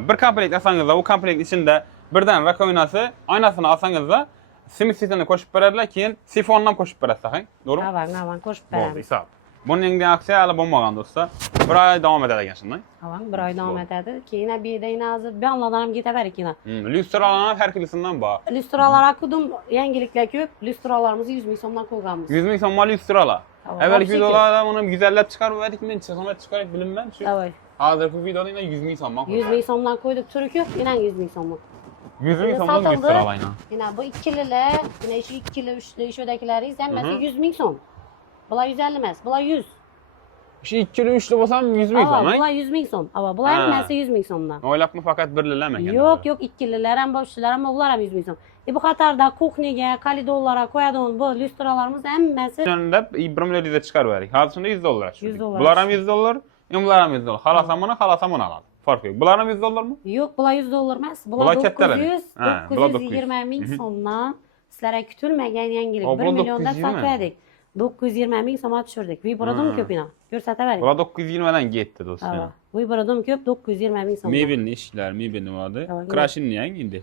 Bir komplekt alsanızda, o komplekt içinde birden rakovinası, aynasını alsanızda simit sistemine koşup verirler, keyin sifondan koşup verirler. Doğru mu? Avan koşup Oldu, beramiz. hesap. Bunun yangi aksiya hali bo'lmagan do'stlar. Bir oy davom etadi ekan shunday. Avan bir oy davom etadi. Keyin bedayna hozir bir anladan ketaver ekan. Lyustralar har xilisinden bor. Lyustralar kudum yangiliklar ko'p. Lyustralarimizni 100 ming so'mdan qo'yganmiz. 100 ming so'm lyustralar. Evvelki videolarda uni güzellab chiqarib verdik, men chiqamat chiqarib bilinmem shu. Evet. Hozirgi videoda 100 ming so'mdan 100 ming so'mdan qo'ydik, turi ko'p, yana 100 ming so'm. 100 ming so'mdan lyustralar. Yana bu ikkililar, yana shu ikkili, uchli, shudagilaringiz hammasi 100 ming so'm. Bular 150 emas, bular 100. Shu ikkili uchli bo'lsam 100 ming so'm. Bular 100 ming so'm. Ava bular hammasi 100 ming so'mdan. O'ylabmi faqat birlilar ekan? Yo'q, ikkililar ham bor, shular ham ular ham 100 ming so'm. Bu qatorda kuxniyaga, koridorlarga qo'yadigan bu lyustralarimiz hammasi shunda 1 million yuza chiqarib berdik. Hozir shunda 100 dollar. 100 dollar. Bular ham 100 dollar, bular ham 100 dollar. Xalasam buni oladi. Farqi yo'q. Bular ham 100 dollarmi? Yo'q, bular 100 dollar emas. Bular kattalar. 920 ming so'mdan sizlarga kutilmagan yangilik 1 milliondan sotdik. 920 ming so'mga tushirdik. Vibradom ko'pina. Ko'rsatavering. Bular 920 dan ketdi do'stlar. Vibradom ko'p 920 ming so'm. Mebelni eshiklar, mebelni bo'ladi. Krashinni yang endi.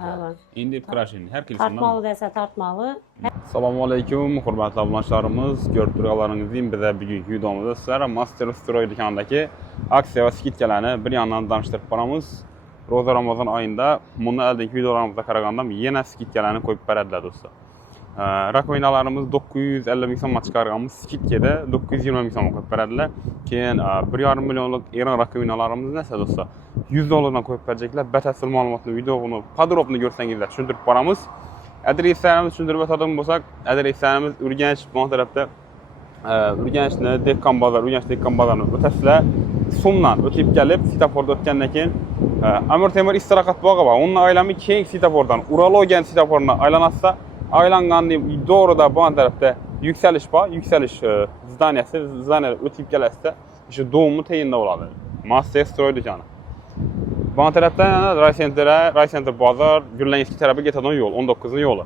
Endi krashinni har kilisidan. Tartmalı desa tartmalı. Assalomu alaykum, hurmatli obunachilarimiz. Ko'rib turganlaringizdek, biz bugungi videomizda sizlarga Master Stroy do'konidagi aksiya va skidkalarni bir yandan tanishtirib boramiz. Ro'za Ramazon oyida buni oldingi videolarimizda qaraganda yana skidkalarni qo'yib beradilar do'stlar. Rakovinalarimiz 950 ming so'mga chiqarganmiz, skidkada 920 ming so'mga qo'yib beradilar. Keyin 1,5 millionlik Eron rakovinalarimiz esa do'stlar 100 dollardan qo'yib berajaklar. Batafsil ma'lumotni videoni podrobni ko'rsangizlar tushuntirib boramiz. Adreslarimizni tushuntirib o'tadigan bo'lsak, adreslarimiz Urganch bu tarafda Urganchni Dehqon bozor, Urganch Dehqon bozorini o'tasizlar. So'mdan o'tib kelib, svetoforda o'tgandan keyin Amir Temur istirohat bog'i bor. Undan aylanib keyin svetofordan Uralogan svetoforini aylanasizlar. Aylangandan doğruda bu tarafda yükselish bor. Yükselish zdaniyasi, zdaniya o'tib kelasizda, o'sha do'mni tayinda bo'ladi. Master Stroy do'koni. Bu tarafdan Raycenter bozor, Gullangiski tarafiga ketadigan yo'l, 19 yo'li.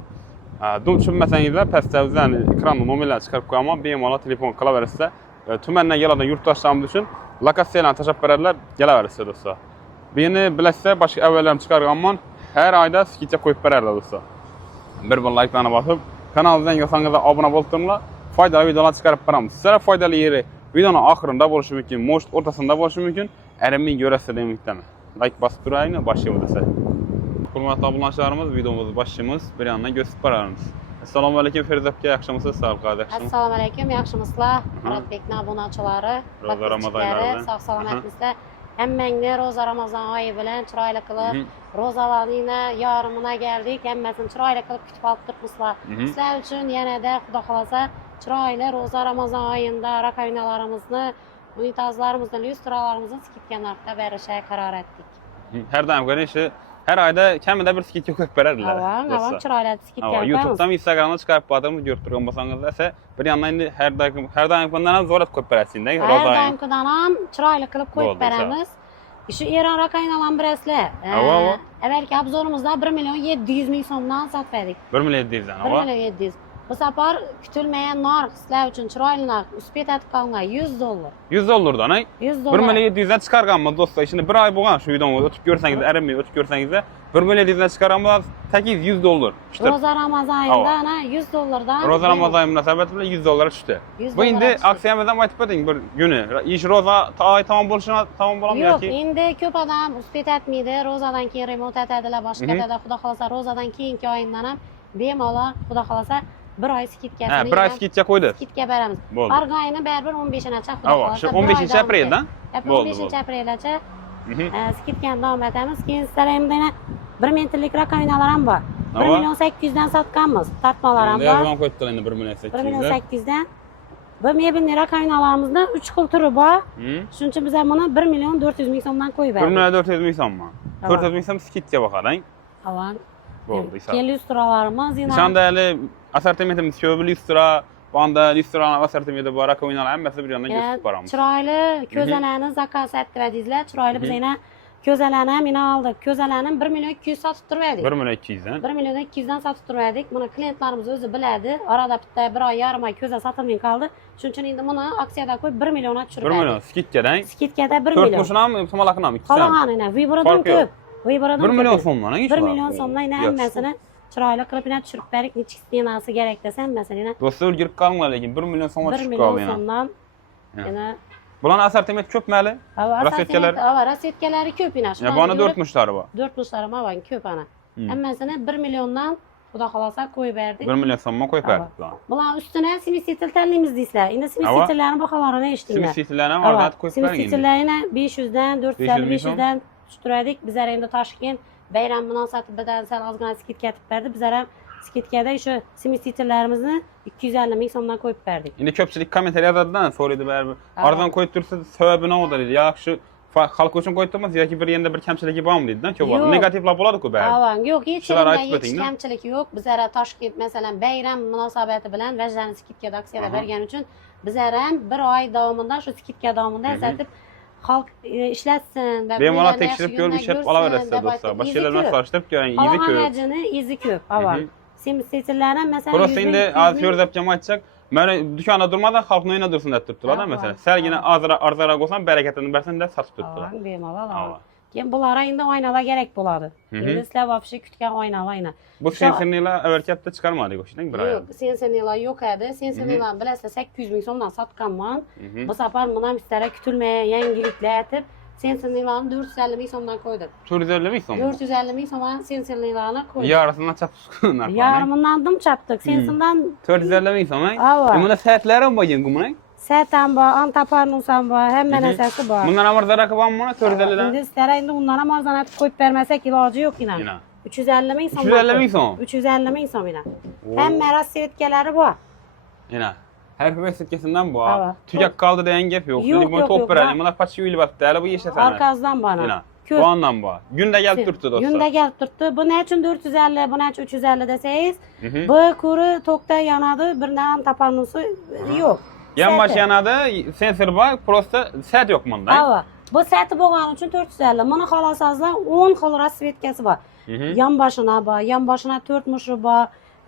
Dum tushunmasangizlar, pastda bizlarni ekranda nomerlarni chiqarib qo'yaman, bemalol telefon qilaverasizlar. Tumandan keladigan yurtdoshlarimiz uchun lokatsiyalarni tashab beradilar, kelaverasizlar do'stlar. Beni bilasizlar, boshqa avvallar chiqarganman, har oyda skidka qo'yib beradilar do'stlar. Bir like'larni bosib, kanalımıza yo'qsangiz obuna bo'lib turinglar. Foydali videolar chiqarib beramiz. Sizlarga foydali yeri videoning oxirida bo'lishi mumkin, most o'rtasida bo'lishi mumkin. Aramay ko'rasiz deb umiddaman. Like bosib turaylik, boshlaymiz. Hurmatli obunachilarimiz, videomizni boshlaymiz. Bir yandan ko'rsatib boramiz. Assalomu alaykum Feruz aka, yaxshimisiz? Assalomu alaykum, yaxshimisizlar? Muratbekning obunachilari, Ro'za Ramazon oylarida sog' salomatmisizlar? Hammangni Ro'za Ramazon oyi bilan chiroyli qilib, ro'zalarning yorimina keldik. Hammasini chiroyli qilib kutib olib turibsizlar. Sizlar uchun yanada Xudo xolasa chiroyli Ro'za Ramazon oyida rakovinalarimizni, unitazlarimizni, lyustralarimizni skidka narxda berishga qaror etdik. Har doim ko'rishi har oyda kamida bir skidka qo'yib beradilar. Avam chiroyli skidka beramiz. YouTube'dan, Instagramdan chiqarib qo'yadimiz, ko'rib turgan bo'lsangiz esa, bir yandan endi har doim bundan ham zo'rab qo'yib berasizda. Har doimdan ham chiroyli qilib qo'yib beramiz. Shu Eron rakovinalarni bilasizlar. Avvalgi obzorimizda 1 million 700 ming so'mdan sotdik. 1 million 700 dan. 1 million 700. Bu safar kutilmagan narx sizlar uchun chiroyli narx, uspet etib qolgan 100 dollar. 100 dollardan, 100 dollar. 1 million 700 dan chiqarganmiz do'stlar. Şimdi bir oy bo'lgan shu videoni o'tib ko'rsangiz, aramay o'tib ko'rsangiz, 1 million 700 dan chiqarganmiz, takiz 100 dollar. Ro'za Ramazon oyida 100 dollardan. Ro'za Ramazon oyi munosabati bilan 100 dollar tushdi. Bu endi aksiyamizdan aytib o'ting bir kuni. Ish ro'za oy tamom bo'lishini tamom bo'ladimi yoki? Yo'q, endi ko'p odam uspet etmaydi. Ro'zadan keyin remont etadilar, boshqada Xudo xolasa ro'zadan keyingi oyindan ham bemalol Xudo xolasa bir oy skidkasini. Bir oy skidka qo'ydi. Skidka beramiz. Arg'ayni baribir 15-nacha Xudo xolasa. Shu 15-apreldan. 15-aprelgacha skidkani davom etamiz. Keyin sizlar endi 1 minglik rakovinalar ham bor. 1 million 800 dan sotganmiz. Tartmalar ham bor. Yozgan qo'yibdilar endi 1 million 800. 1 million 800 dan. Bu mebelni rakovinalarimizni 3 xil turi bor. Shuning uchun biz buni 1 million 400 ming so'mdan qo'yib berdik. 1 million 400 ming so'mmi? 400 ming so'm skidka boqading. Avan. Bo'ldi, hisob. Keyin lyustralarimiz yana. O'shanda hali assortimentimiz ko'p, lyustra, banda lyustralar assortimenti bor, rakovinalar hammasi bir yandan ko'rsatib boramiz. Chiroyli ko'zalarni zakaz etdirdingizlar. Chiroyli biz yana ko'zalarni ham oldik. Ko'zalarni 1 million 200 sotib turdik. 1 million 200 dan. 1 million 200 dan sotib turdik. Buni klientlarimiz o'zi biladi. Orada bitta bir oy yarim oy ko'za sotilmay qoldi. Shuning uchun endi buni aksiyada qo'yib 1 millionga tushirib 1 million skidkadan. Skidkada 1 million. 4 qo'shin ham, to'malaqini ham ikkisi ham. Qolganini vibradom ko'p. Vıybradım 1 milyon köpü. so'mdan 1 milyon so'mdan yine hemmesini chiroyli qilib yine tushirib berik, nechisi narsa kerak desa hemmesini yine Do'stlar o'lgirib qolinglar, lekin 1 milyon so'mga 1 tushib milyon qoldi yana. so'mdan Ya. yine Bularning assortiment ko'p mali? Rosetkalar. Rosetkalari ko'p yine. Ya buni 4 mushlari bor. 4 mushlari bor, ko'p ana. Hemmesini 1 milyondan Xudo xolasa qo'yib berdik. 1 milyon so'mga qo'yib berdik bularni. Bular ustine simisitil tanlaymiz deysizlar. Endi simisitillerini baholarini eshitdinglar. Simisitillarni ham orqaga qo'yib bering. Simisitillerini 500 dan 450 500 dan tushtirdik. Bizlar endi Toshkent bayram munosabati bilan sal ozgina skidka etib berdi. Bizlar ham skidkada shu simisitillarimizni 250 ming so'mdan qo'yib berdik. Endi ko'pchilik kommentariy yozadidan so'raydi baribir. Arzon qo'yib tursa sababi nima deydi? Yaxshi xalq uchun qo'yib turmiz yoki bir yenda bir kamchiligi bormi deydi-da, ko'p bor. Negativlar bo'ladi-ku baribir. Yo'q, hech kamchilik yo'q. Bizlar Toshkent masalan bayram munosabati bilan vajdan skidkada aksiyada bergani uchun bizlar ham bir oy davomida shu skidka davomida eslatib xalq ishlatsin va bemalol tekshirib ko'rib ishlab olaverasizlar do'stlar. Boshqa yerlar bilan solishtirib ko'ring, izi ko'p. Qolgan izi ko'p. Avval simsitillarni masalan Просто endi az ko'rsatgan aytsak, mana do'konda durmadan xalqni o'yina dursin deb turibdilar masalan. Salgina arzonroq bo'lsa berekatini bersin deb sotib turibdilar. Bemalol. Keyin bular endi oynalar kerak bo'ladi. Endi sizlar vobshe kutgan oynalar. Bu sensornilar avvalkatda chiqarmadik o'shaning bir oy. Yo'q, sensornilar yo'q edi. Sensornilar bilasizlar 800 ming so'mdan sotganman. Bu safar mana mistara kutilmagan yangiliklar aytib sensornilarni 450 ming so'mdan qo'ydim. 450 ming so'm. 450 ming so'mdan sensornilarni qo'ydim. Yarısından çapsın. Yarımından dım çaptık. Sensordan 450 ming so'm. Ava. Bunda saatlar ham bo'lgan bu men. Satan bor, antaparnusan bor, hamma narsasi bor. Bundan ham arzonroq bormi buni 450 dan? Endi sizlar endi undan ham arzon aytib qo'yib bermasak iloji yo'q ina. 350 ming so'm. 350 ming so'm. 350 ming so'm ina. Hamma rasvetkalari bor. Ina. Her bir setkesinden bu. Tüyak kaldı deyen gap yok. Şimdi bunu top verelim. Bunlar paçı üyülü battı. Hele bu yaşasana. Arkasından bana. Ina. Bu andan bu. Günde gelip durdu dostlar. Günde gelip durdu. Bu ne için 450, bu ne için 350 deseyiz. Bu kuru tokta yanadı. Bir ne tapanlısı yok. Yan baş yanadı. Sensör var. Prosta set yok bunda. Ava. Bu seti boğan için 450. Bunu halasazlar 10 xil rasvetkasi bor. Yan başına bor, yan başına 4 muşu bor.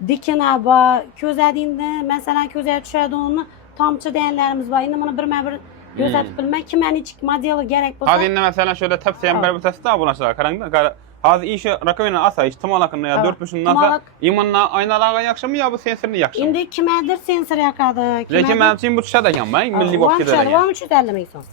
Dikina bor, ko'zadingni, masalan ko'zga tushadi uni tomchi deganlarimiz bor. Endi buni birma-bir ko'rsatib bilmay, kimga nechik modeli kerak bo'lsa. Hozir endi masalan şöyle tavsiyam berib o'tasizda bu narsalar qarangda. Hozir ishi rakovina asa, ish tomonaqini ya 4 muşun nasa, imanna aynalarga yaxshimi yo bu sensorni yaxshimi? Endi kimgadir sensor yoqadi. Lekin men uchun bu tushadi ekan, men milliy bo'lib ketadi. Bu 350 ming so'm.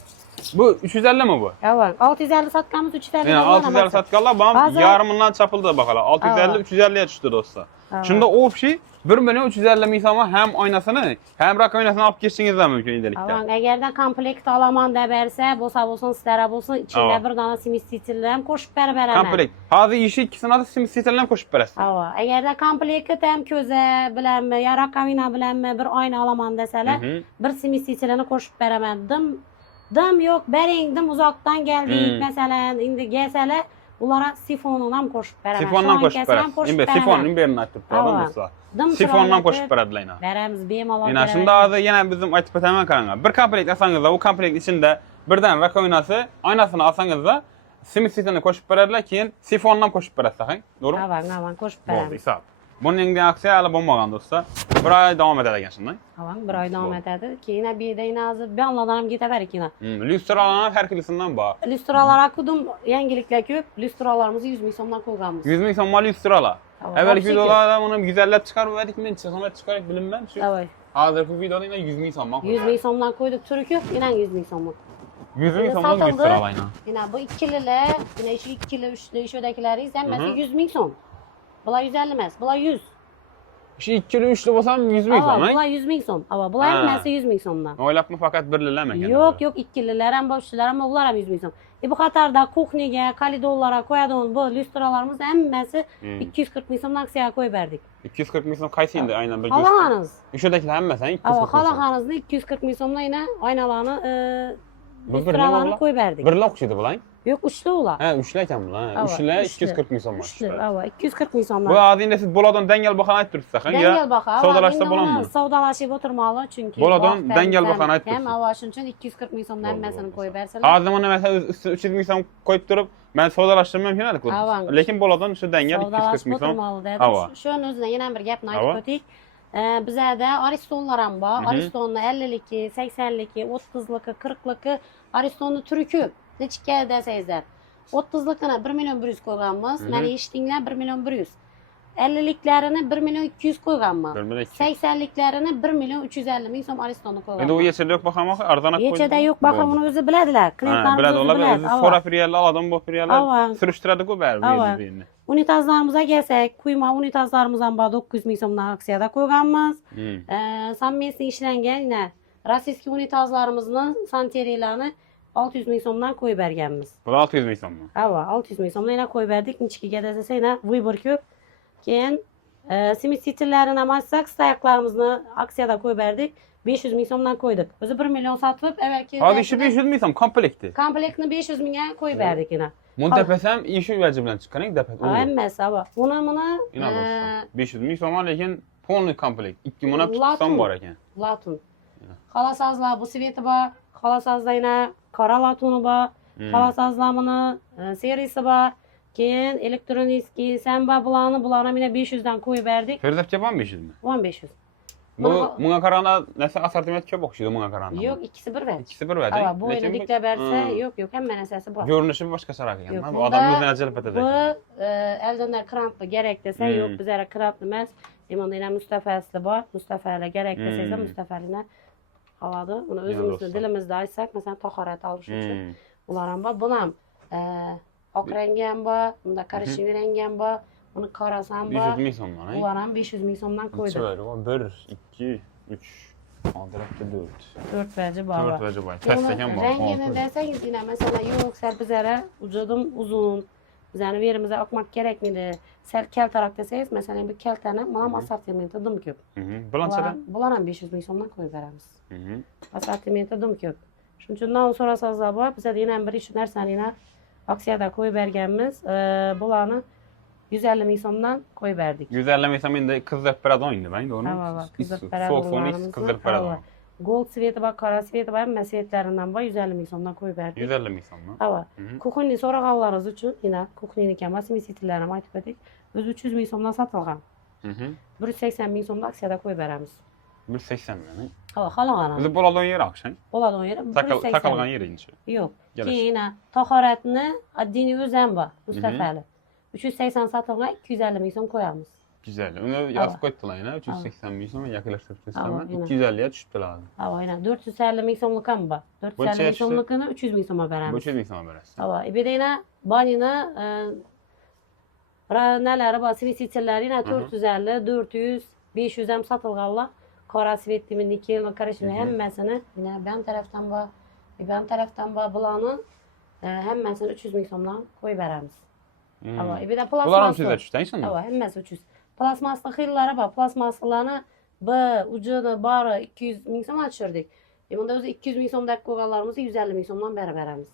Bu 350 mi bu? Evet, 650 satkamız 350. Yani 650 satkanlar bana yarımından çapıldı bakalım. 650 350'ye düştü dostlar. Şimdi o şey 1 milyon 350 ming so'm hem oynasını hem rak oynasını alıp geçsiniz de mümkün indelikte. Evet, eğer de komplekt alaman da verse, bo'lsa bo'lsin, sizlere bo'lsin, içinde bir dana simisitillar ham qo'shib berib beraman. Komplekt. Hozir ishi ikkisini da simisitillar ham qo'shib berasiz. Evet, eğer de komplekt ham ko'za bilanmi, yo rakovina bilanmi bir oyna alaman desalar, bir simisitillarni qo'shib beraman. Dim yo'q, bering, dim uzoqdan keldik, masalan, endi kelsalar, ulara sifonini ham qo'shib beraman. Sifonni ham qo'shib berasiz. Endi sifonning berini aytib turdim do'stlar. Sifonni ham qo'shib beradilar. Beramiz bemalol. Yana shunda hozir yana bizim aytib o'taman qaranglar. Bir komplekt olsangizda, u komplekt ichida birdan rakovinasi, oynasini olsangizda, simisitillarni qo'shib beradilar, keyin sifonni ham qo'shib berasiz, to'g'rimi? Avan qo'shib beramiz. Bo'ldi, hisob. Buning aksiya hali bo'lmagan do'stlar. Bir oy davom etadi ekan shunday. Avan bir oy davom etadi. Keyin bedayni hozir beonlardan ham ketaverik keyin. Lyustralar ham har xilisidan bor. Lyustralar akudum yangiliklar ko'p. Lyustralarimizni 100 ming so'mdan qo'yganmiz. 100 ming so'mga lyustralar. Evvelki videolarda bunu güzellep çıkarıverdik mi? Çıkamak çıkarak bilinmem şu. Evet. Hazırki videoda yine 100 ming so'mdan. 100 ming so'mdan qo'ydik, turi ko'p, yine 100 ming so'mdan. 100 ming so'mdan lyustralar yine. Yine bu ikkililar, yine şu ikkili, üçlü, şuradakilaringiz hammasi 100 ming so'm. Bular 150 emas, bular 100. Şu ikkili, üçlü bo'lsam 100 ming so'm, bular 100 ming so'm. Ava, bular hammasi 100 ming so'mdan. O'ylabmi faqat birlilar ekan? Yo'q, ikkililar ham, boshlar ham, ular ham 100 ming so'm. Bu qatorda kuxniga, koridorlarga qo'yadigan bu lyustralarimiz hammasi 240 ming so'mdan aksiyaga qo'yib berdik. 240 ming so'm qaysi endi aynan bir Xalaqangiz. O'shadagilar hammasi 240 ming so'm. Xalaqangizni 240 ming so'mdan yine oynalarni lyustralarni qo'yib berdik. Birla o'xshaydi bular? Yo'q, uchli ular. Ha, uchli ekan bular. Uchli 240 ming so'm. Uchli, 240 ming so'mdan. Bu hozir siz boladan dangal baxan aytib turibsiz, Dangal baxa. Savdolashsa bo'ladimi? Savdolashib o'tirmoqlar chunki. Boladan dangal baxan aytib turibsiz. Ham ava shuning uchun 240 ming so'mdan hammasini qo'yib bersalar. Hozir mana mesela 300 ming so'm qo'yib turib, men savdolashtirmam mumkin edi-ku. Lekin boladan shu dangal 240 ming so'm. Shuni o'zidan yana bir gapni aytib o'tdik. Bizada Aristonlar ham bor. Aristonni 50liki, 80liki, 30liki, 40liki Aristonni turi ko'p. Nechika desangizlar. 30'likini 1 milyon 100 koyganmız. Meni eşitdiňler 1 milyon 100. 50'liklerini 1 milyon 200 koyganmız. 1 milyon 200. 80'liklerini 1 milyon 350 ming so'm aristonu koyganmız. Endi o yeçede yok bakalım arzana koydu. Yeçede yok bakalım özü bilediler. Biledi olar özü sonra priyalı aladım bu priyalı sürüştüredi ku bäri birini. Unitazlarımıza gelsek, kuyma unitazlarımızdan ba 900 ming so'mdan aksiyada koyganmız. Sammesi işlengen yine Rossiyski unitazlarımızın santerilerini 600 ming so'mdan koyup bergenmiz. Bu 600 ming so'm. Ava 600 ming so'mdan yine koyup berdik. Niçkiga dese yine vybor köp. Keyin simit sitirlerini amaçsak stayaklarımızı aksiyada koyup berdik. 500 ming so'mdan koyduk. Özü 1 milyon satıp evvelki Hadi işi 500 ming so'm komplekti. Komplektini 500 mingga koyup berdik yine. Muntepesem işi üveci bilen çıkaran depet. Emmes ava. Buna 500 ming so'm lekin polny komplekt. 2 muna tutsam bar ekan. Latun. Halasazlar bu sveti bar. Halasazda yine kara latunu bar. Halasazlamını serisi bar. Keyin elektroniski samba bularını yine 500'den koyup berdik. Ferzepçe var mı 500 mi? 1500. Buna karana näse asortiment köp okşuýdy buna karana. Yok ikisi bir ver. İkisi bir verdi. Ava bu ene dikle berse yok hemme nesesi bu. Görünüşü başka sarak ekan. Bu bunda- adam özüne ajelip Bu etedi. eldenler kramplı gerek dese yok bizlere kramplı emas. Emonda yine Mustafa'sı var. Mustafa'yla gerek deseyse Mustafa'yla havadı. Bunu özümüzde dilimizde aytsak mesela taharet alış üçün. Ularım var. Bunam ak rengen var. Bunda karışık rengen var. Bunu karasan 500 var. ming so'mdan. Ularım 500 ming so'mdan koyduk. Şöyle 1 2 3 Aldırakta 4. 4 vece var. 4 vece var. Fesleken var. Rengini derseniz yine mesela yok sel bizlere ucudum uzun. Bizani verimize akmak gerek miydi? Sel kel tarak deseniz mesela bir kel tane bana asortimenti dım köp. Bilançada? Bularım 500 ming so'mdan koyup beramiz. Asortimenti dım köp. Şunun için ondan sonra sazlar var. Bize de yine bir iş narsani yine aksiyada koyup bergenimiz. Bularını 150 ming so'mdan koyup berdik. 150 ming so'm endi qizdırıp beradi indi ben doğru. Ava qizdırıp beradi. Soğuk qizdırıp beradi. Gold sveti var, kara sveti var, hem svetlerinden var 150 ming so'mdan koyup berdik. 150 ming so'mdan. Ava. Kuxunni so'rag'anlaringiz uchun yine kuxnini masimi sitlarini aytib o'tdik. Biz 300 ming so'mdan sotilgan. 180 ming so'mdan aksiyada koyup beramiz. 180 mi? Ava, xalaqana. Bizi bo'ladigan yer akşam. Bo'ladigan yeri 180. Takalgan yerinchi. Yo'q. Gelish. Keyin yine tahoratni addini o'zam bor, Mustafa'li. 380 sotilgan 250 ming so'm qo'yamiz. Güzel. Onu yazıp koydular yine. 380 ming so'm yaklaştırıp Ava, kesem. yine. 250'ye düşüpdiler. Ava, yine 450 ming so'mlik ham bor. 450 ming so'mlikini 300 ming so'mga beramiz. 500 ming so'm berasiz. Ava, bir de yine banini nalari bor, svetsitsilari yine 450, 400, 500 ham sotilganlar. Qora svetimi, nikel, karışımı hemmasini yine ben taraftan bor, ben taraftan bor bularni hemmasini 300 ming so'mdan qo'yib beramiz. Ava, bir de Bular ham plasmas. sizga tushdi inshaalloh. Ava, hammasi 300. Plasmasli xillari bor. Plasmaslarni bir ucuni bari 200 ming so'mga tushirdik. Bunda o'zi 200 ming so'mdek qo'yganlarimizni 150 ming so'mdan beramiz.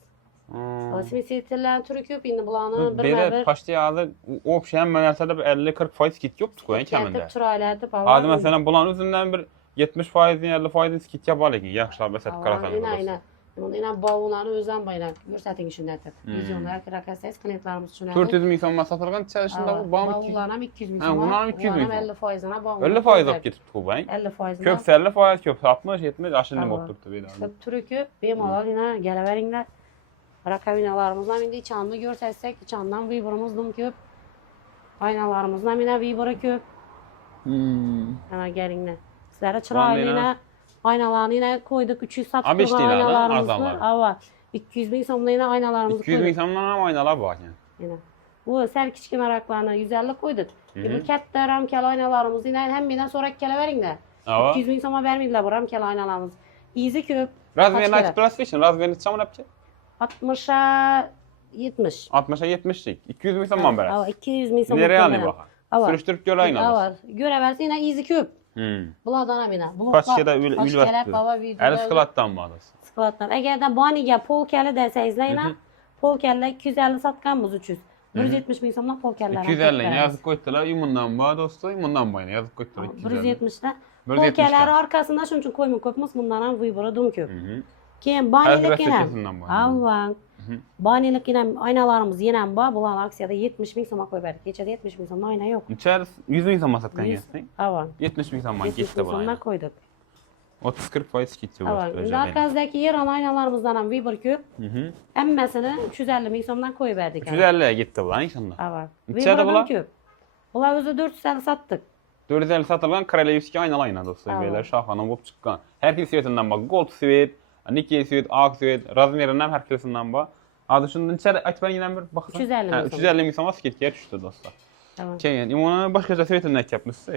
Svetlarni turi ko'p, endi bularni bir paştiyalı opsiyon hem narsada 50-40% skit yoktu koyan kamında. Ketib chiroylatib Hadi mesela bulan özünden bir 70% 50% skit yapar ekan. Yaxshilab basatib qarasangiz. Aynen. Bunda yine bavullarni o'zam bayram ko'rsating shunday deb. Videolar kirakasangiz klientlarimiz tushunadi. 400 ming so'mga sotilgan chashunda bu bam. Bavullar ham 200 ming Ha, so'm. bunlar ham 200 ming so'm. 50%'ina bavul. 50% olib ketibdi bu bang. 50%. Köp 50%, köp 60, 70 aşırı bo'lib turibdi bu yerda. Turi ko'p, bemalol yine kelaveringlar. Rakovinalarımızdan endi ichanni ko'rsatsak, ichandan viborimiz dum ko'p. Aynalarımızdan yine vibori ko'p. Ana gelinglar. Sizlere chiroyli aynalarni yine koyduk 300 satib Abi turgan işte ilan, aynalarimizni. arzonlar. Ava. 200 ming so'mdan yine aynalarimizni 200 ming koyduk. so'mdan ham oynalar bor ekan. Yine. Bu sel kichkina raklarni 150 koyduk. Bu katta ramkali aynalarimizni yine hemmidan so'rab kelaveringlar. Ava. 200 ming so'mga bermaydilar bu ramkali aynalarimiz. Izi ko'p. Razmerini aytib turasizmi? Razmerini necha yapacak? 60'a 70. 60'a 70'lik. 200 ming so'mdan berasiz. Ava 200 ming so'm. Nereye ani baxa? Sürüştürüp görəyinə. Ava. Göreversin yine izi ko'p. Bulardan ham yine. Paçkada ülvətdir. Əli sklatdan mı adası? Sklatdan. Eğerden baniga polkali deseniz yine polkali 250 satganmiz 300. 170 ming so'mdan polkallar. 250 ne yazıp koydular. Yumundan bağ dostu, yumundan bağ yazıp koydular. 170'da. Polkalar arkasında şunun için koyma koymuş bundan ham vibora dum ko'p. Keyin banilik yine. Avvan. Banilik yine aynalarımız yine bor. Bular aksiyada 70 ming so'mga qo'yib berdik. Kechada 70 ming so'mdan ayna yo'q. İçer 100 ming so'mga satgan 100. yersin. Avvan. 70 ming so'mga 70 ketdi bu so'mdan ayna. koyduk. 30-40% skitçi Avan. var. Indi arkadaşdaki yer aynalarımızdan ham Vibur köp. Emmesini 350 ming so'mdan qo'yib berdik. 350'ye gitti bulan inşallah. Avan. Neçədə Vibur'dan bular? köp. Bular özü 450 sattık. 450 satılgan Kralevski aynalı ayna dostlar. Tamam. Beyler şahana bulup çıkan. Her bir svetinden bak. Gold svet, Nikkei svet, Ak svet, razmerinden her birisinden bak. Adı şundan içeri açıp yine bir bakın. 350 Ha, ming 350 ming so'mga skitga düştü dostlar. Tamam. Keyin onu başkaca svetinden yapmışsa.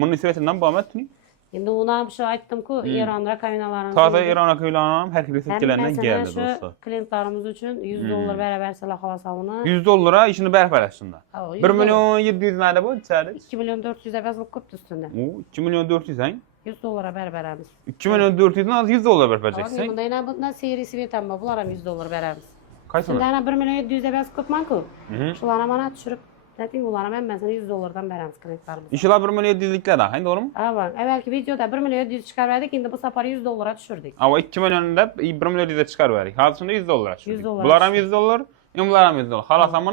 Bunun svetinden bağmetini. Endi ona şu aytdim-ku, İran rakaminalarını. Taze İran akıyla her bir svetlerinden geldi Emmesini dostlar. şu klientlarımız üçün 100 dollar beraber sala xalasavını. 100 dollara işini berber aslında. 100 1 milyon 700 nerede bu içeride? 2 milyon 400'e bəz bu köptü üstünde. O 2 milyon 400 hein? 100 dollara berberamiz. 2 milyon 400'den az 100 dolar berber Ama vereceksin. bunda yine bundan seyri svetem var. Bular ham 100 dollar beramiz. Kaç Şimdi sonra? ana 1 milyon 700'e bəz köpman-ku. Hı. Şulara mana düşürüp, dedim ular hem emmesini 100 dollardan beramiz klientlarımız. İnşallah 1 milyon 700'likler daha, hein doğru mu? Ama evvelki videoda 1 milyon 700 çıkarverdik, şimdi bu safari 100 dollara düşürdük. Ama 2 milyonda 1 milyon 700'e çıkar verik. Hazırında 100 dolar. 100 dolar. Bunlar hem 100 dolar, bunlar hem 100 dolar. Halasam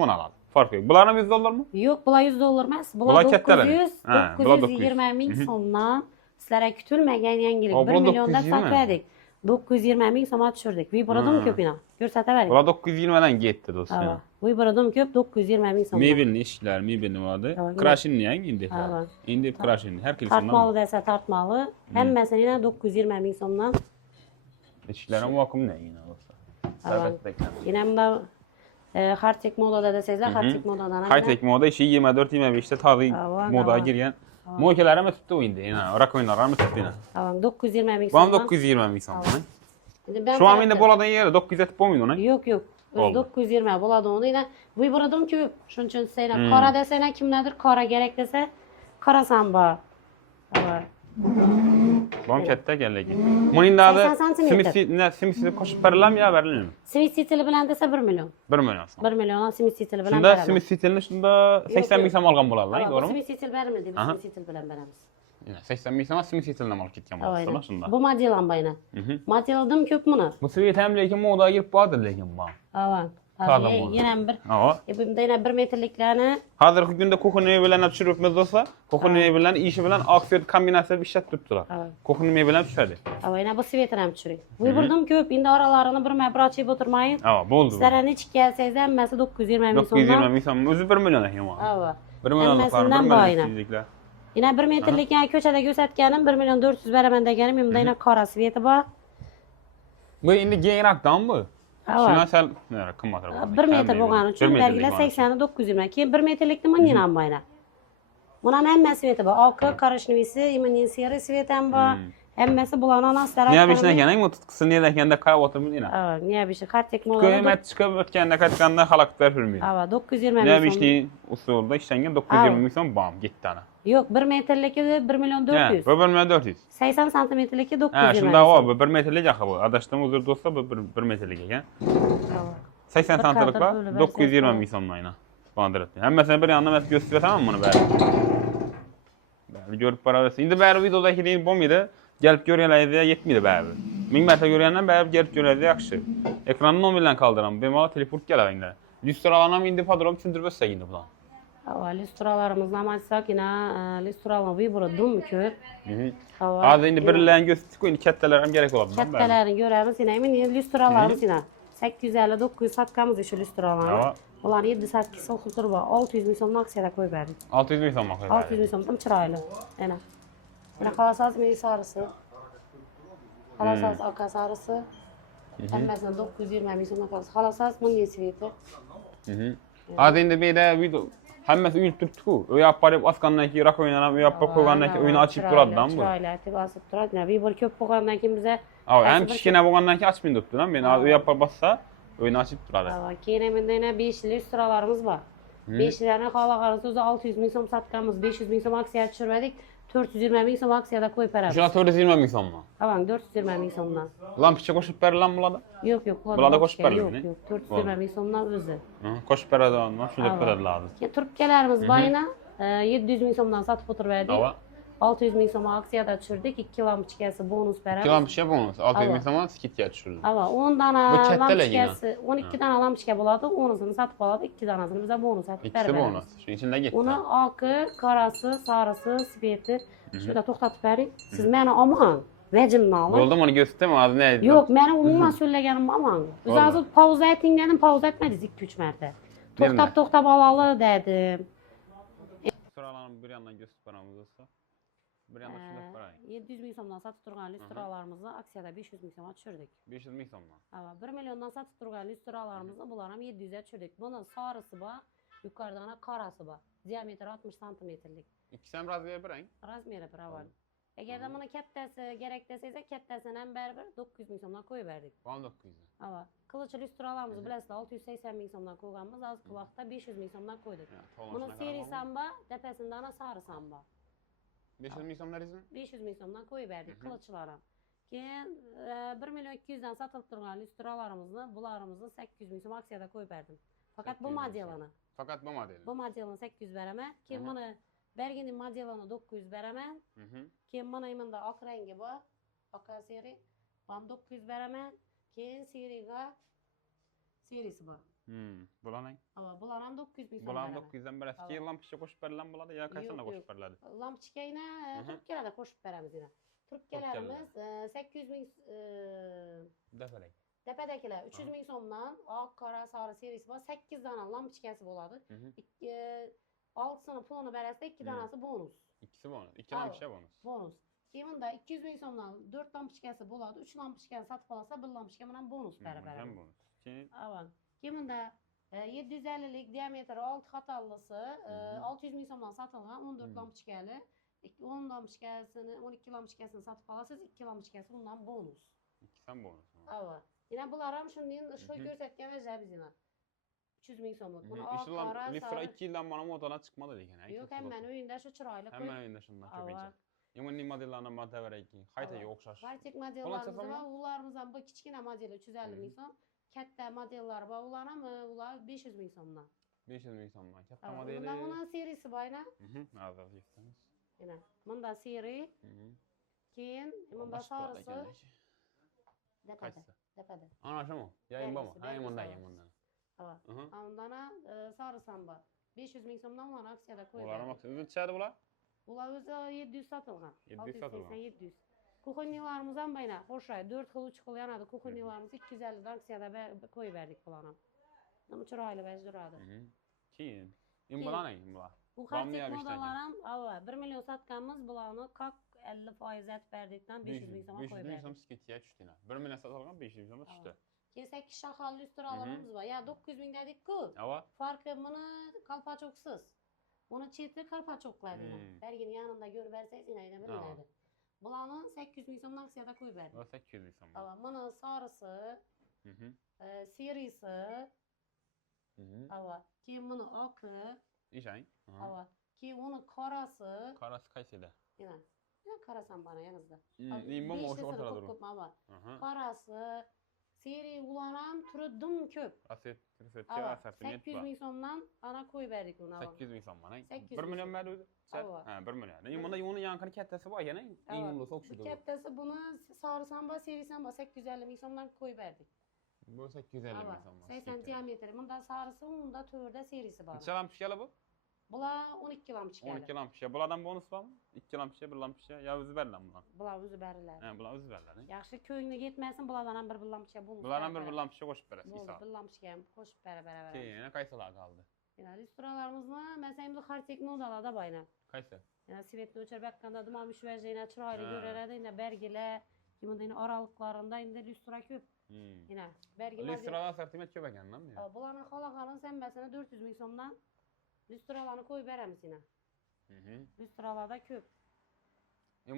bunu alalım. Fark yok. Bunlar hem 100 dolar mı? Yok, bular 100 dollar emas. Bular Bular kattalar. 900, Ha, bular 920 ming so'mdan sizlarga kutilmagan yangilik. O, 1 bular milliondan 920. sotverdik. 920 ming so'mga tushirdik. Vibradim ko'p ina. Ko'rsatavering. Bunlar 920'den gitti dostlar. Ha. Vibradim ko'p 920 ming so'm. Mebelni ishlar, mebelni vardı. Tamam. Krashinni yang indi. Ha. Endi krashinni her kilisinden. Tartmalı desa tartmalı. Hammasini yana 920 ming so'mdan. İşlerin vakum ne yine dostlar. Servet Yine bunda Hartek modada desezler, Hartek modadan hem High-tech moda işi 24-25'te taze Tamam, moda tamam. girgen. Mokelere mi tuttu indi yine? Rak oyunlara mı tuttu yine? Tamam 920 ming Bana so'mdan. 920 ming so'm. Şimdi ben Şu an tartdım. indi boladan yeri 900 etip olmuyor ne? Yok yok. Oldu. 920 bo'ladi uni yana vibradim ko'p. Shuning uchun sen qora desang kimlardir qora kerak desa qarasan bor. Ha. Bana katta geldi. Bunun da 80 santimetre. simisi koşup verilir mi ya verilir mi? Simit stili bilan desa 1 million. 1 milyon so'm. 1 million simit stili bilan Şunda beraman. simit sitilini şunda 80 ming so'm algan bo'larlar, Tamam, doğru mu? simit stil berilmedi. Aha. Biz simit stil bilan beramiz. Yine 80 ming so'm simit sitilinden alıp gitken Aynen. bo'larlar şunda. Bu model ham bayna. Modeldim ko'p buni. Bu sivit hem lekin moda girip bağdır lekin bana. Avan. Tamam oldu. Yana bir Ava. bunda yana 1 metrliklarni Hazırki günde kokunuyu bilen yapışırıpmız olsa, kokunuyu bilen, işi bilen aksiyot kombinasyonu bir şey tuttular. Evet. Kokunuyu bilen düşerdi. ava yana bu svetini ham tushiring. Vibradim ko'p. Endi oralarini bir ochib o'tirmayin. Ava, boldu. Sizlar nechik kelsangiz hammasi 920 ming 920 so'mdan. ming so'm, o'zi 1 milyon ekan ama. Ava. 1 milyonluklar, 1 Hammasidan milyon boyina. sizliklar. Yana 1 metrlik yani ko'chada ko'rsatganim 1 million 400 beraman deganim, bunda yana qora sveti bor. Bu endi keyinroqdan bu. Ava. Shuna sal, nera qimmatroq. 1 metr bo'lgani uchun belgilar 80 920. Keyin 1 metrlikni men yana ham bayna. Buni hamma sveti bor. Oq, korishnovisi, iminin seri sveti ham bor. Hammasi bularni anaslar. Niye bir şey ekan, bu tutkusu niye ekanda qarab o'tirmaydi yine. Ava, niye bir şey Hartek modeli. Kıymet çıkıp ötkende kaçkanda halak vermiyor. Ava 920 Ne bir ming so'm. şey usulda işlengen 920 ming so'm bam gitti ana. Yo'q, 1 metrliki 1 million 400. Bu 1 milyon 400. 80 santimetrliki Ha, 920. şunda o, bu 1 metrelik axı bu. Adaştığım uzur dostsa bu 1 metrelik ekan. Ava. 80 Bir santimlik kadar böyle var, versek 920 falan. ming so'm ayna. Bandırıp. Hem mesela bir yandan mesela gösteremem bunu bari. Bari görüp bararız. Şimdi bari videodaki değil bombaydı. Gelip görüyorlar diye yetmedi bari. Min mertebe görüyenden bari gelip görüyorlar diye yakışı. Ekranını 10 bilen kaldıram. Benim ala teleport gel evinde. 100 liralarına indi padrom çündürüp össe indi bulan. Ava, listralarımızdan açsak yine listralarını vibradım ko'p. Ava. Az indi birilerini gösterdik o indi ketteler hem gerek olabilir. Kattalarını göremiz yine emin listralarımız yine 850-900 satkamız şu listralarını. Ava. Ular 7-8 so'm turib 600 ming so'mdan aksiyada qo'yib berdik. 600 ming so'm bakıyor. 600 ming so'm tam chiroyli. Ana. Mana qalasangiz sarisi. Qalasangiz oqa sarisi. Hammasini 920 ming so'mdan qilasiz. Qalasangiz bunga sveti. Az indi bir de video hemmesi uyup tuttu. Öyle yaparıp askandan ki rak oynanan, öyle yapıp koygandan ki oyunu açıp duradı lan bu. Chiroyli aytib asib turadi. Yani bir ko'p bo'lgandan keyin biza Ava, hem kişkine bo'lgandan ki açmayın tuttu lan. Ben az öyle yapar bassa oyunu açıp duradı. Ava, keyin endi yana 5 listralarimiz bor. 5 larni qolganimiz o'zi 600 ming so'm satganmiz, 500 ming so'm aksiyaga tushirmadik. 420 ming so'm aksiyada qo'yib beramiz. Şuna 420 ming so'm mu? Avang 420 ming so'mdan. Lampiçe koşup ver lan bulada. Yo'q, yo'q, Bulada qo'shib beradi, Yo'q, ne? yo'q, 420 ming so'mdan o'zi. Koşup veradi ama şurada veradi lazım. Keyin turibkalarimiz bayina 700 ming so'mdan sotib o'tirdik. Ava. 600 ming so'm aksiyada tushirdik. 2 lampochkasi bonus beramiz. 2 lampiçe bonus. 600 ming Ava. so'm skitga tushirdi. Ava, 10 dana Bu kattaligina. lampochkasi, 12 dana lampochka bo'ladi, 10'sini sotib oladi, 2 danasini biza bonus sotib İkisi beramiz. bonus. Şunun içinde gitti. Uni oqi, qorasi, sarisi, sveti shunda to'xtatib bering. Siz meni omon. Vecimni alın. Boldum onu gösterdim ağzı neydi? Yok, meni umuman söylegenim aman. Biz Vallahi. azı pauza etin dedim, pauza etmediz 2-3 mərtə. Birinde. Toxtab alalı dedim. Sıralarını bir yandan gösterip paramız olsa. Bir yandan şunu parayı. 700 min somdan satıb durğan lüstralarımızı aksiyada 500 min soma düşürdük. 500 min somdan. Ama 1 milyondan satıb durğan lüstralarımızı bunlara 700'e düşürdük. Bunun sarısı var, yukarıdan karası var. Diametri 60 santimetrlik. İkisini razı verən. Razmeri bira var. Eğer de buna kəttəsi gerek deseyse kəttəsindən bərabər 900 min somdan koyu verdik. 1900. Ama kılıçlı lüstralarımızı biləsiniz 680 min somdan koyğanımız az vaxtda 500 min somdan koyduk. Bunun seri samba, tepəsində ana sarı samba. 500 min som neresin? 500 min somdan koyu verdik kılıçlara. Keyin 1 milyon 200'den satılıp durğan lüstralarımızı, bularımızı 800 min som aksiyada koyu verdim. Fakat bu 800 min som. modelini. Fakat bu modeli. Bu modelini 800 verəmən. Keyin bunu Bergin'in modelini 900 verəmən. Keyin bana imanda ak rengi var. Aka seri. Bana 900 verəmən. Keyin serisi var. Bular ne? Ama bular 900 min som Bular verəmən. 900'den biraz ki lampışa koşup verilen buladı ya kaçtan da koşup verildi? Lampçikayla Türkiye'de koşup verəmiz yine. Türkiye'lerimiz 800 min Defelek. Tepedekiler 300 min somdan ak, kara, sarı serisi var. 8 tane lampçikası buladı. 6'sının pulunu verəsə 2 tanesi bonus. İkisi bonus. 2 lampışa bonus. Bonus. Kimin de 200 min somdan 4 lampışkası buladı. 3 lampışkanı satıp alasa 1 lampışkanla bonus beraber. Hem bonus. Avan. Kimin de 750'lik diametri 6 hatallısı 600 min somdan satılgan 14 lampışkalı. 10 lampışkasını 12 lampışkasını satıp alasınız 2 lampışkası bundan bonus. 2 sen bonus. Avan. Yine bunlar şunun ışığı gösterken ve biz yine. 300 min somluk. Bunu ak, kara, Listra sarı. 2 yıldan bana modana çıkmadı diyken. Yok hemen öyünde şu çıraylı koy. Hemen oyunda şundan çok iyi. Yaman modellerine madde verək ki, xayta oxşar. Kartik modellerimiz var. Ularımızdan bu kiçikine modeli 350 min som. Katta modeller var. Ular ama ular 500 min somdan. 500 min somdan. Katta modeli. Bunun serisi var yine. Az az yestiniz. Yine. Bunda seri. Keyin bunda sarısı. Depede. Depede. Ana mı? Yayın bu mu? Yayın bundan yayın bundan. Evet. Ondan sarı samba. 500 min somdan ulan aksiyada koydu. Ular ama özü çadı bula? Ular özü 700 satılgan. 700 satılgan. 700. Kuxunyalarımızdan bayına hoşay 4 xil 3 xil yanadı. Kuxunyalarımızı 250 aksiyada koyu verdik bulana. Ama çıraylı bəz duradı. Keyin. İmbula ne imbula? Bu kartik modalarım, ava 1 milyon satqanımız bulanı kak 50% ət verdikdən 500 min soma koyu 500 min verdik. som sketiyə düşdü yine. 1 milyon satılgan 500 min soma düşdü. Keyin 8 şaxalı lüstralarımız var. Ya 900 min dedik ku. Ava? Farkı bunu kalpaçoksuz. Bunu çiftli kalpaçoklar yine. Bergin yanında görüverseniz yine yine bilirlerdi. Bulanı 800 min somdan aksiyada koyu verdik. O 800 min som. Ava bunun sarısı, serisi, ava keyin bunu akı, İşayn. ava keyin bunun karası. Karası kaysıydı? Yine. Yine karasan bana yanınızda. İmbam o ortada durur. Karası, seri ulanam türü dım köp. Aset, kriset, Ava asertiniyet 800 min somdan ana koyu verdik ona. 800 min som bana. 800 1 milyon verdi özü. Ava. Ha 1 milyon. Bunda onun yankını kəttəsi var yani. En yumlu Bu soğukşudu. kəttəsi bunu sarı samba, seri samba 850 min somdan koyu verdik. Bu 850 min Ava som. 80 diametri. Bunda sarısı, bunda tördə serisi var. Neçə lampışyalı bu? Bula 12 lampış gəlir. 12 lampışya. Buladan bonus var mı? 2 lampışya, 1 lampışya. Ya özü verirlər bundan. Bula özü bərilər. Hə, bunlar özü verirlər. Yaxşı köyünə getməsin, buladan bir lampışa bulmuş. Bunlardan bir lampışya qoşub verəsən. Oldu, bir lampışa qoşub bərabər. Yine kaysalar kaldı. Yəni restoranlarımızda məsələn bu xartik modalarda bayna. Kaysa. Yəni Svetli Uçar Bəkkanda duman müşvəcəyinə çıraylı görərədə indi bərgilə, kimində indi aralıqlarında indi lüstra köp. Yine bərgi Lüstralar sortiment köp ekan lan ya. Bulanın xalaqanın sənbəsinə 400 min somdan lüstralarını koy verəmiz yine. Lüstralarda köp.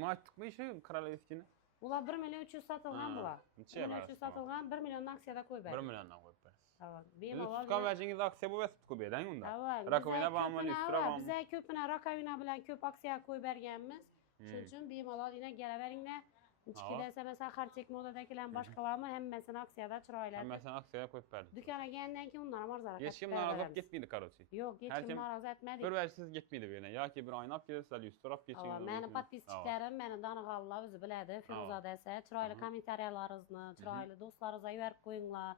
Açtık mı işi Kralevski'ni? Bula 1 milyon 300 satılgan bula. 1 Neçə milyon 300 satılgan 1 milyondan aksiyada koy 1 ver. milyondan qoyub bəs. Tamam. Benim Tutqan vəciniz aksiya bu və tutqu bedən onda. Tamam. Rakovina bağımlı, lüstra bağımlı. Bizə köpünə rakovina bilən köp aksiya koy bergənimiz. Şunun üçün benim alad yine gələvərinlə İçkiləsə məsələn xartik modadakilərin başqalarını həmməsini aksiyada çırayladı. Həmməsini aksiyaya qoyub bərdi. Dükana gəndən ki onlara marzara Heç kim narazı getməydi karoçi. Yox, heç kim narazı etmədik. Bir vəcsiz getməydi belə. Ya ki bir aynap gelirsə, lüstraf keçin. Mənim patpisçiklərim, mənim danıqallar özü bilədi. Firuzadəsə, çıraylı kommentariyalarınızı, çıraylı dostlarınıza yürüb qoyunlar.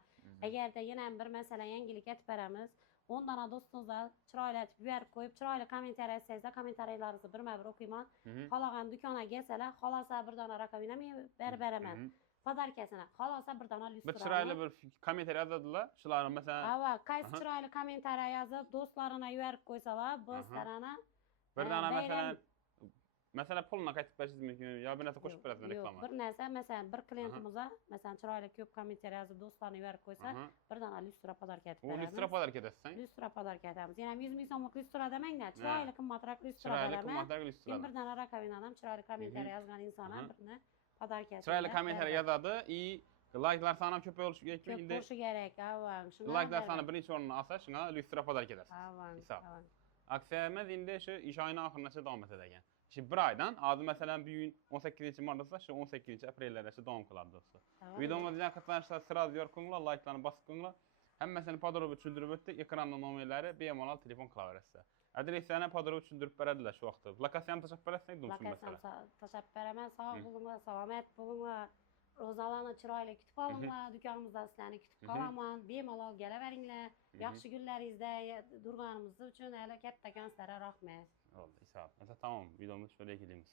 Əgər də yenə bir məsələ yəngilik etbərəmiz, 10 dana dostunuza chiroyli etib berib qo'yib, chiroyli kommentariy etsangizlar, kommentariyalarınızı birma-bir o'qiyman. Xolagan do'kona kelsalar, xolasa bir dona rakovinami berib beraman. Podarkasini. Xolasa bir dona lyustra. Bir chiroyli bir kommentariy yozadilar. Shularni masalan, Ava, qaysi chiroyli kommentariy yozib, do'stlarına yuborib qo'ysalar, biz tarana bir dana masalan pulni qaytib berishingiz mumkin yo bir narsa qo'shib berasiz reklama. Bir narsa, masalan, bir klientimizga, masalan, chiroyli ko'p kommentariy yozib, do'stlarına yuborib qo'ysa, bir dona lyustra podarka etib U beramiz. lyustra podarka edasiz. Lyustra podarka etamiz. Yana 100 ming so'mlik lyustra demanglar, chiroyli qimmatroq lyustra beraman. Chiroyli qimmatroq lyustra. Kim bir dona rakovinadan chiroyli kommentariy yozgan insonga birini podarka etib. Chiroyli kommentariy yozadi, like'lar soni ham ko'p bo'lishi kerak. Ko'p bo'lishi kerak, avval. Like'lar soni birinchi o'rinni olsa, shunga lyustra podarka edasiz. Avval. Aksiyamiz endi shu ish oyining oxirigacha davom etadi ekan. Shu bir oydan, hozir masalan bugun 18-martda, shu 18-aprelgacha davom qiladi do'stlar. Videomizga qatnashishlar sразу yo'qinglar, like'larni bosib qo'yinglar. Hammasini podrobni tushuntirib o'tdik. Ekranda nomerlari, bemalol telefon qilaverasizlar. Adresini podrobni tushuntirib beradilar shu vaqtda. Lokatsiyani tashlab berasizlar, do'stlar masalan. Lokatsiyani tashlab beraman. Sog' bo'linglar, salomat bo'linglar. Ro'zalarni chiroyli kutib olinglar. Do'konimizda sizlarni kutib qolaman. Bemalol kelaveringlar. Yaxshi kunlaringizda turganimiz uchun hali kattakon sizlarga rahmat. Oldu, sağ ol. Mesela tamam, videomuzu şöyle ekleyeyim.